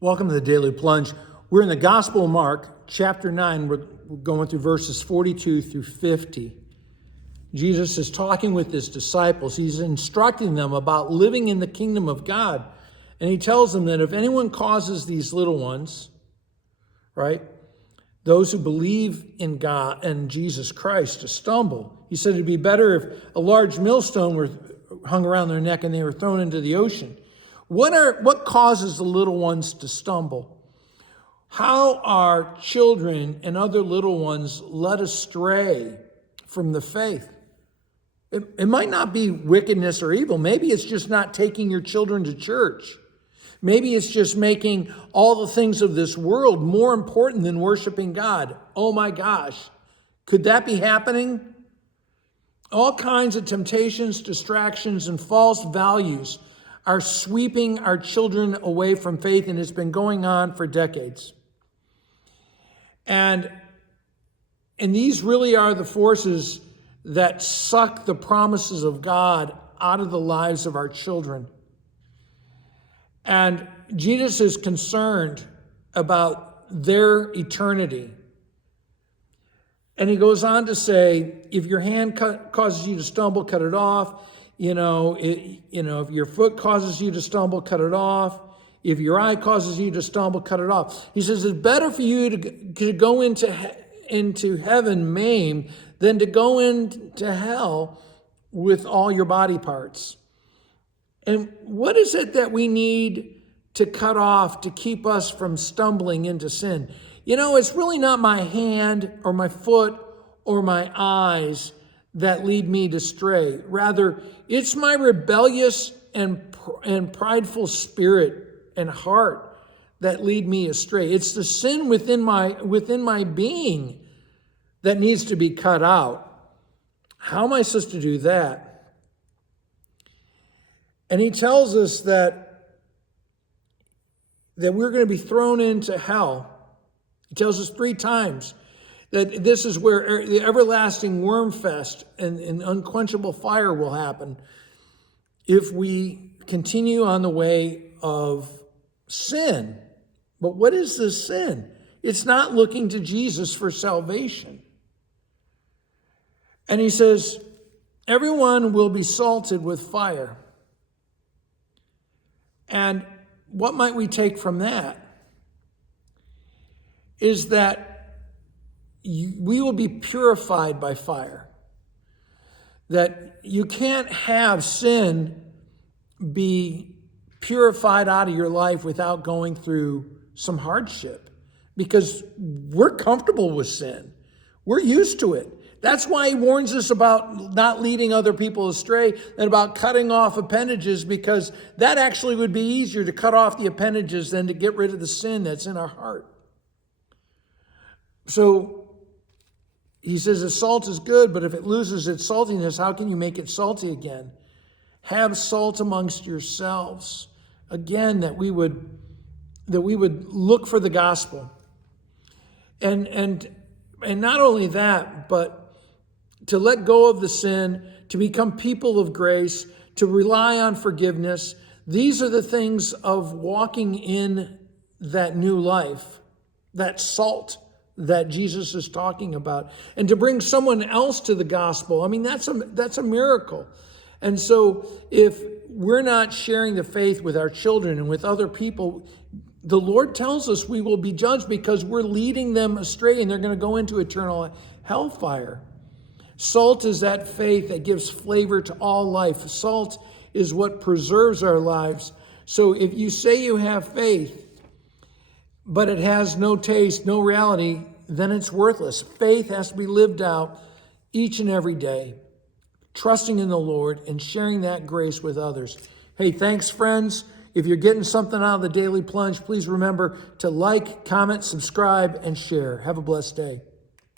Welcome to the Daily Plunge. We're in the Gospel of Mark, chapter 9. We're going through verses 42 through 50. Jesus is talking with his disciples. He's instructing them about living in the kingdom of God. And he tells them that if anyone causes these little ones, right, those who believe in God and Jesus Christ to stumble, he said it'd be better if a large millstone were hung around their neck and they were thrown into the ocean. What causes the little ones to stumble? How are children and other little ones led astray from the faith? It might not be wickedness or evil. Maybe it's just not taking your children to church. Maybe it's just making all the things of this world more important than worshiping God. Oh my gosh, could that be happening? All kinds of temptations, distractions, and false values are sweeping our children away from faith, and it's been going on for decades. And these really are the forces that suck the promises of God out of the lives of our children. And Jesus is concerned about their eternity. And he goes on to say, if your hand causes you to stumble, cut it off. If your foot causes you to stumble, cut it off. If your eye causes you to stumble, cut it off. He says it's better for you to go into heaven maimed than to go into hell with all your body parts. And what is it that we need to cut off to keep us from stumbling into sin? It's really not my hand or my foot or my eyes that lead me to stray. Rather, it's my rebellious and prideful spirit and heart that lead me astray. It's the sin within my being that needs to be cut out. How am I supposed to do that? And he tells us that we're going to be thrown into hell. He tells us 3 times that this is where the everlasting worm fest and unquenchable fire will happen if we continue on the way of sin. But what is this sin? It's not looking to Jesus for salvation. And he says, everyone will be salted with fire. And what might we take from that? Is that we will be purified by fire. That you can't have sin be purified out of your life without going through some hardship. Because we're comfortable with sin. We're used to it. That's why he warns us about not leading other people astray and about cutting off appendages, because that actually would be easier to cut off the appendages than to get rid of the sin that's in our heart. So he says that salt is good, but if it loses its saltiness, how can you make it salty again? Have salt amongst yourselves. Again, that we would look for the gospel. And not only that, but to let go of the sin, to become people of grace, to rely on forgiveness. These are the things of walking in that new life, that salt that Jesus is talking about, and to bring someone else to the gospel. I mean, that's a miracle. And so if we're not sharing the faith with our children and with other people, the Lord tells us we will be judged because we're leading them astray and they're going to go into eternal hellfire. Salt is that faith that gives flavor to all life. Salt is what preserves our lives. So if you say you have faith, but it has no taste, no reality, then it's worthless. Faith has to be lived out each and every day, trusting in the Lord and sharing that grace with others. Hey, thanks, friends. If you're getting something out of the Daily Plunge, please remember to like, comment, subscribe, and share. Have a blessed day.